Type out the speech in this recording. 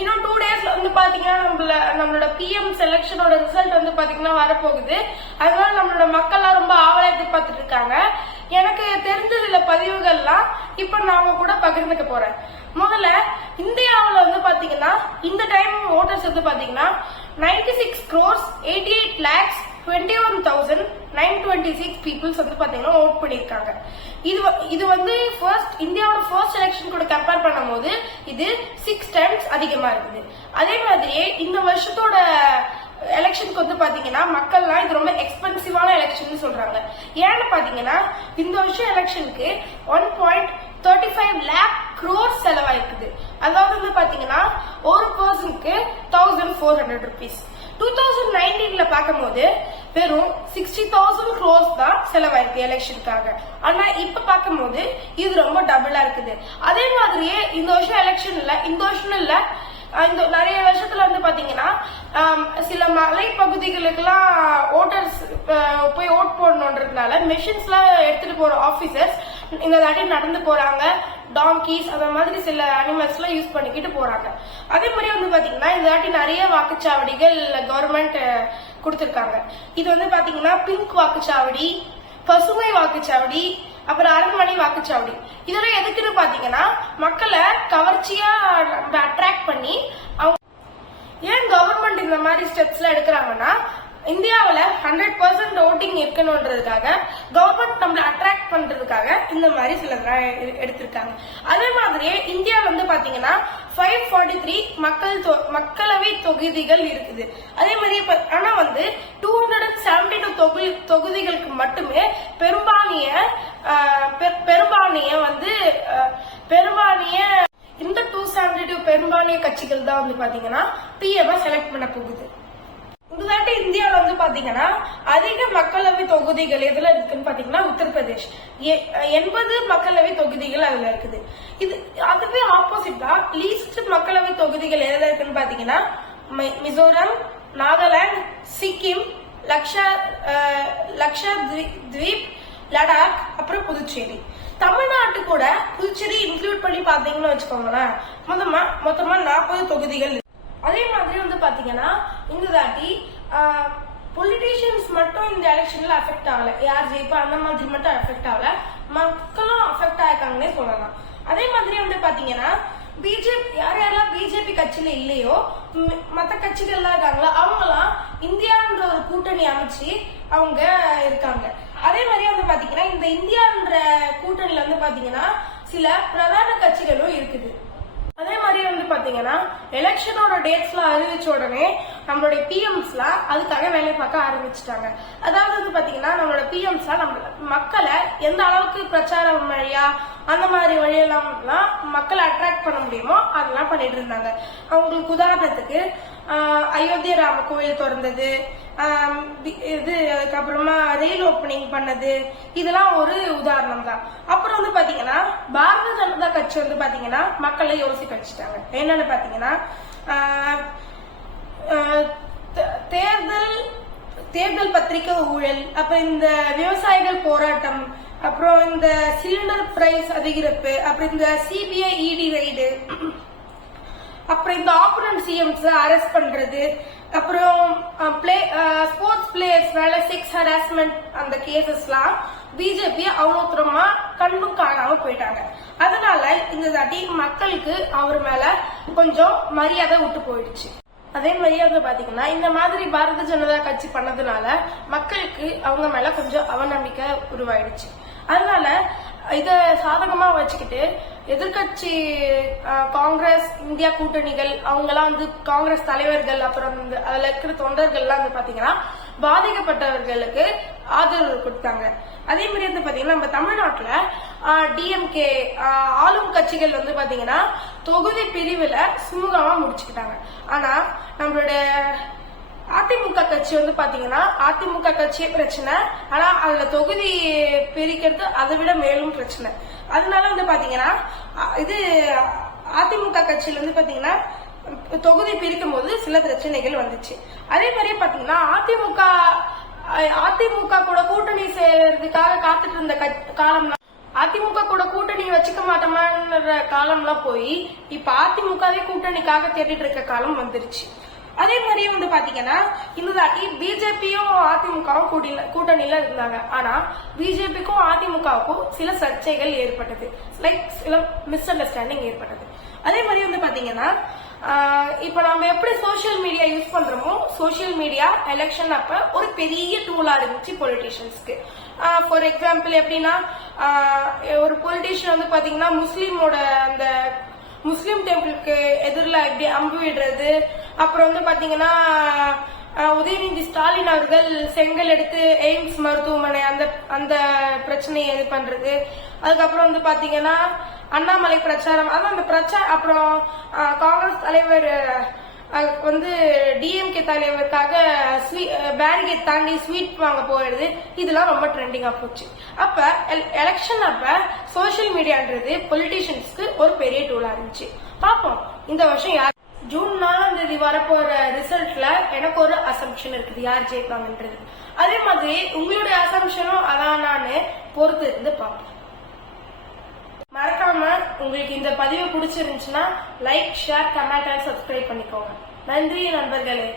இன்னும் 2 டேஸ்ல வந்து பாத்தீங்கன்னா நம்மளோட பிஎம் செலக்ஷனோட ரிசல்ட் வந்து பாத்தீங்கன்னா வரப்போகுது. அதனால நம்மளோட மக்கள்லாம் ரொம்ப ஆவலா எதிர்பார்த்துட்டு இருக்காங்க. எனக்கு தெரிஞ்சதுல பதிவுகள்லாம் இப்ப நான் உங்க கூட பகிர்ந்துக்க போறேன். முதல்ல இந்தியாவில் வந்து பாத்தீங்கன்னா இந்த டைம் ஓட்டர்ஸ் வந்து பாத்தீங்கன்னா 96,88,21,926 பீப்புள்ஸ் வந்து பாத்தீங்கன்னா ஓட் பண்ணிருக்காங்க. இது வந்து இந்தியாவோட ஃபர்ஸ்ட் எலெக்ஷன் கூட கம்பேர் பண்ணும்போது இது 6 டைம்ஸ் அதிகமா இருக்குது. அதே மாதிரியே இந்த வருஷத்தோட எலெக்ஷனுக்கு வந்து பாத்தீங்கன்னா மக்கள்லாம் இது ரொம்ப எக்ஸ்பென்சிவான எலெக்ஷன் சொல்றாங்க. ஏன்னு பாத்தீங்கன்னா இந்த வருஷம் எலெக்ஷனுக்கு 1.35 lakh crore செலவாயிருக்குது. அதாவது வந்து பாத்தீங்கன்னா ஒரு பர்சனுக்கு 1400 rupees. 2019ல பார்க்கும்போது வெறும் 60,000 crores தான் செலவாயிருக்கு எலெக்ஷனுக்காக. ஆனா இப்ப பார்க்கும்போது இது ரொம்ப டபுளா இருக்குது. அதே மாதிரியே இந்த வருஷம் எலெக்ஷன்ல இந்த நிறைய வருஷத்துல வந்து பாத்தீங்கன்னா சில மலை பகுதிகளுக்கு எல்லாம் ஓட்டர்ஸ் போய் ஓட் போடணுன்றதுனால மெஷின்ஸ் எல்லாம் எடுத்துட்டு போற ஆபீசர்ஸ் இந்த தாட்டி நடந்து போறாங்க. டாங்கீஸ் அந்த மாதிரி சில அனிமல்ஸ் எல்லாம் யூஸ் பண்ணிக்கிட்டு போறாங்க. அதே மாதிரி வந்து பாத்தீங்கன்னா இந்த தாட்டி நிறைய வாக்குச்சாவடிகள் கவர்மெண்ட் கொடுத்திருக்காங்க. இது வந்து பாத்தீங்கன்னா பிங்க் வாக்குச்சாவடி, பசுமை வாக்குச்சாவடி, அப்புறம் அரண்மனை வாக்குச்சாவடி. இதெல்லாம் எதுக்குன்னு பாத்தீங்கன்னா மக்களை கவர்ச்சியா அட்ராக்ட் பண்ணி ஏன் கவர்மெண்ட் இந்த மாதிரி ஸ்டெப்ஸ் எல்லாம் எடுக்கிறாங்கன்னா இந்தியாவில 100% ஓட்டிங் இருக்கணும்ன்றதுக்காக கவர்மெண்ட் நம்மள அட்ராக்ட் பண்றதுக்காக இந்த மாதிரி சில எடுத்திருக்காங்க. அதே மாதிரியே இந்தியாவில் வந்து பாத்தீங்கன்னா 543 மக்களவை தொகுதிகள் இருக்குது. அதே மாதிரி ஆனா வந்து 272 தொகுதிகளுக்கு மட்டுமே பெரும்பான்மைய இந்த 272 பெரும்பான்மைய கட்சிகள் தான் வந்து பாத்தீங்கன்னா பிஎம் செலக்ட் பண்ண போகுது. இந்த தாட்டி இந்தியாவில வந்து பாத்தீங்கன்னா அதிக மக்களவை தொகுதிகள் எதுல இருக்குன்னு பாத்தீங்கன்னா உத்தரப்பிரதேஷ் 80 மக்களவை தொகுதிகள் அதுல இருக்குது. அதுவே ஆப்போசிட்டா லீஸ்ட் மக்களவை தொகுதிகள் எதுல இருக்குன்னு பாத்தீங்கன்னா மிசோரம், நாகாலாந்து, சிக்கிம், லக்ஷத்வீப், லடாக், அப்புறம் புதுச்சேரி. தமிழ்நாட்டு கூட புதுச்சேரி இன்க்ளூட் பண்ணி பாத்தீங்கன்னு வச்சுக்கோங்களேன் மொத்தமா 40 தொகுதிகள். அதே மாதிரி வந்து பாத்தீங்கன்னா இந்த தாட்டி பொலிட்டீஷியன்ஸ் மட்டும் இந்த எலெக்ஷன்ல அஃபெக்ட் ஆகல, யார் ஜெயிப்பா அந்த மாதிரி மட்டும் அஃபெக்ட் ஆகல, மக்களும் அஃபெக்ட் ஆயிருக்காங்கன்னே சொல்லலாம். அதே மாதிரி வந்து பாத்தீங்கன்னா பிஜேபி யாரெல்லாம் பிஜேபி கட்சியில இல்லையோ மத்த கட்சிகள்லாம் இருக்காங்களா அவங்கலாம் இந்தியான்ற ஒரு கூட்டணி அமைச்சு அவங்க இருக்காங்க. அதே மாதிரி வந்து பாத்தீங்கன்னா இந்த இந்தியான்ற கூட்டணியில வந்து பாத்தீங்கன்னா சில பிரதான கட்சிகளும் இருக்குது. அதே மாதிரி வந்து பாத்தீங்கன்னா எலெக்ஷனோட டேட்ஸ் எல்லாம் அறிவிச்ச உடனே நம்மளுடைய பிஎம்ஸ்லாம் அதுக்காக வேலை பார்க்க ஆரம்பிச்சுட்டாங்க. அதாவது வந்து பாத்தீங்கன்னா நம்மளோட பிஎம்ஸ்லாம் நம்ம மக்களை எந்த அளவுக்கு பிரச்சாரம் வழியா அந்த மாதிரி வழியெல்லாம் மக்களை அட்ராக்ட் பண்ண முடியுமோ அதெல்லாம் பண்ணிட்டு இருந்தாங்க. அவங்களுக்கு உதாரணத்துக்கு அயோத்தியா ராம கோவில் திறந்தது, அதுக்கப்புறமா ரயில் ஓபனிங் பண்ணது, இதெல்லாம் ஒரு உதாரணம் தான். அப்புறம் வந்து பாத்தீங்கன்னா பாரதிய ஜனதா கட்சி வந்து பாத்தீங்கன்னா மக்களை யோசிக்க வச்சுட்டாங்க. என்னன்னு பாத்தீங்கன்னா தேர்தல் பத்திரிகை ஊழல், அப்புறம் இந்த விவசாயிகள் போராட்டம், அப்புறம் இந்த சிலிண்டர் பிரைஸ் அதிகரிப்பு, அப்புறம் இந்த சிபிஐ இடி ரைடு, அப்புறம் இந்த ஆப்போனன்ட் சிஎம்ஸ் அரெஸ்ட் பண்றது, அப்புறம் ஸ்போர்ட்ஸ் பிளேயர்ஸ் மேல செக்ஸ் ஹராஸ்மெண்ட் அந்த கேசஸ்லாம் பிஜேபி அவ்வளோத்தரமா கண்ணும் காணாம போயிட்டாங்க. அதனால இந்த தாட்டி மக்களுக்கு அவர் மேல கொஞ்சம் மரியாதை விட்டு போயிடுச்சு. அதே மாதிரியே வந்து பாத்தீங்கன்னா இந்த மாதிரி பாரதிய ஜனதா கட்சி பண்ணதுனால மக்களுக்கு அவங்க மேல கொஞ்சம் அவநம்பிக்கை உருவாயிடுச்சு. அதனால இத சாதகமா வச்சுக்கிட்டு எதிர்கட்சி காங்கிரஸ், இந்தியா கூட்டணிகள் அவங்கெல்லாம் வந்து காங்கிரஸ் தலைவர்கள் அப்புறம் அதுல இருக்கிற தொண்டர்கள்லாம் வந்து பாத்தீங்கன்னா பாதிக்கப்பட்டவர்களுக்கு ஆதரவு கொடுத்தாங்க. அதே மாதிரி வந்து பாத்தீங்கன்னா நம்ம தமிழ்நாட்டுல டிஎம்கே ஆளும் கட்சிகள் வந்து பாத்தீங்கன்னா தொகுதி பிரிவுல சுமூகமா முடிச்சுக்கிட்டாங்க. ஆனா நம்மளோட அதிமுக கட்சி வந்து பாத்தீங்கன்னா அதிமுக கட்சியே பிரச்சனை, ஆனா அதுல தொகுதி பிரிக்கிறது அதை விட மேலும் பிரச்சனை. அதனால வந்து பாத்தீங்கன்னா இது அதிமுக கட்சியில வந்து பாத்தீங்கன்னா தொகுதி பிரிக்கும் போது சில பிரச்சனைகள் வந்துச்சு. அதே மாதிரி பாத்தீங்கன்னா அதிமுக கூட கூட்டணி சேர்றதுக்காக காத்துட்டு இருந்த காலம் அதிமுக கூட கூட்டணி வச்சுக்க மாட்டோமான்ற காலம்லாம் போய் இப்ப அதிமுகவே கூட்டணிக்காக தேடிட்டு இருக்க காலம் வந்துருச்சு. அதே மாதிரியே வந்து பாத்தீங்கன்னா இந்த தாட்டி பிஜேபியும் அதிமுகவும் கூட்டணியில இருந்தாங்க. ஆனா பிஜேபிக்கும் அதிமுகவுக்கும் சில சர்ச்சைகள் ஏற்பட்டது, லைக் சில மிஸ் அண்டர்ஸ்டாண்டிங் ஏற்பட்டது. அதே மாதிரி வந்து பாத்தீங்கன்னா இப்ப நம்ம எப்படி சோசியல் மீடியா யூஸ் பண்றோமோ, சோசியல் மீடியா எலெக்ஷன் அப்ப ஒரு பெரிய டூலா இருந்துச்சு பொலிட்டீஷியன்ஸ்க்கு. ஃபார் எக்ஸாம்பிள் எப்படின்னா, ஒரு பொலிட்டீஷியன் வந்து பாத்தீங்கன்னா முஸ்லீமோட அந்த முஸ்லீம் டெம்பிளுக்கு எதிரில் எப்படி அம்பு விடுறது, அப்புறம் வந்து பாத்தீங்கன்னா உதயநிதி ஸ்டாலின் அவர்கள் செங்கல் எடுத்து எய்ம்ஸ் மருத்துவமனை அந்த அந்த பிரச்சனையை இது பண்றது, அதுக்கப்புறம் வந்து பாத்தீங்கன்னா அண்ணாமலை பிரச்சாரம், அதான் அந்த பிரச்சாரம், அப்புறம் காங்கிரஸ் தலைவர் வந்து டிஎம்கே தலைவருக்காக பேரிகேட் தாண்டி ஸ்வீட் வாங்க போயிடுது, இதெல்லாம் ரொம்ப ட்ரெண்டிங்கா போச்சு. அப்ப எலெக்ஷன் அப்ப சோசியல் மீடியான்றது பொலிட்டீஷியன்ஸ்க்கு ஒரு பெரிய டூலா இருந்துச்சு. பாப்போம் இந்த வருஷம் யார். ஜூன் 4ஆம் தேதி வரப்போற ரிசல்ட்ல எனக்கு ஒரு அசம்ஷன் இருக்குது யார் ஜெயிப்பாங்கன்றது. அதே மாதிரி உங்களுடைய அசம்ஷனும் அதானான்னு பொறுத்து இருந்து பார்ப்போம். மறக்காம உங்களுக்கு இந்த பதிவு பிடிச்சிருந்துச்சுன்னா like, share, comment and subscribe பண்ணிக்கோங்க. நன்றி நண்பர்களே.